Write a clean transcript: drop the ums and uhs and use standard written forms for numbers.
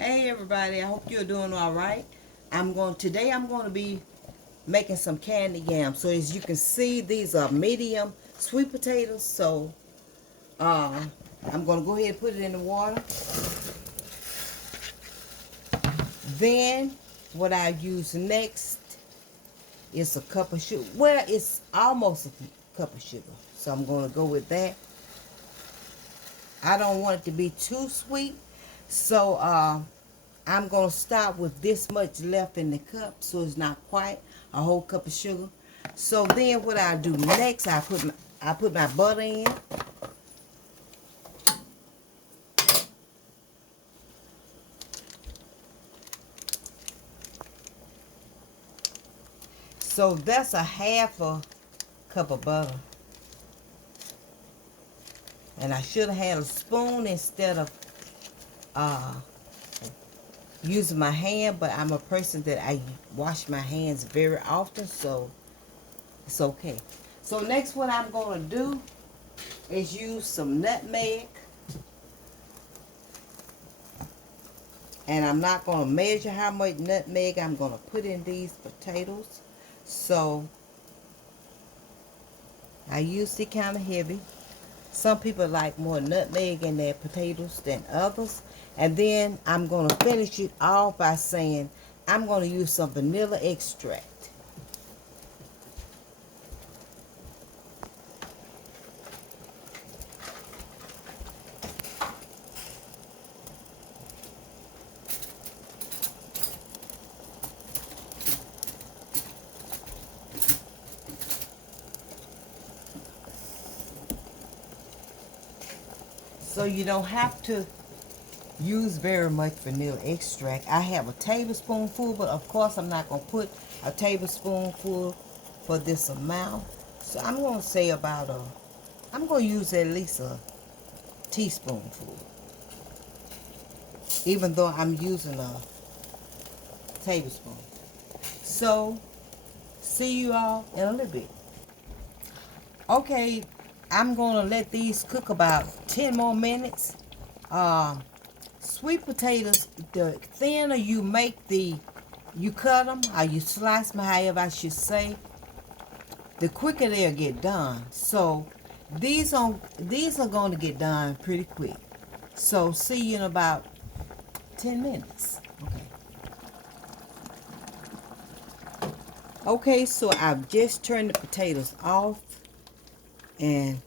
Hey everybody, I hope you're doing all right. Today I'm going to be making some candied yams. So as you can see, these are medium sweet potatoes. So uh, I'm going to go ahead and put it in the water. Then what I use next is a cup of sugar. Well, it's almost a cup of sugar. So I'm going to go with that. I don't want it to be too sweet. So I'm going to start with this much left in the cup, so it's not quite a whole cup of sugar. So then what I do next, I put my butter in. So that's a half a cup of butter. And I should have had a spoon instead of using my hand, but I'm a person that I wash my hands very often, so it's okay. So next what I'm going to do is use some nutmeg. And I'm not going to measure how much nutmeg I'm going to put in these potatoes. So I use it kind of heavy. Some people like more nutmeg in their potatoes than others. And then I'm going to finish it off by saying I'm going to use some vanilla extract. So you don't have to use very much vanilla extract. I have a tablespoonful, but of course I'm not going to put a tablespoonful for this amount. So I'm going to say I'm going to use at least a teaspoonful, even though I'm using a tablespoon. So see you all in a little bit. Okay, I'm going to let these cook about 10 more minutes. Sweet potatoes, the thinner you you cut them or you slice them, however I should say, the quicker they'll get done. So these are going to get done pretty quick. So see you in about 10 minutes. Okay, so I've just turned the potatoes off, and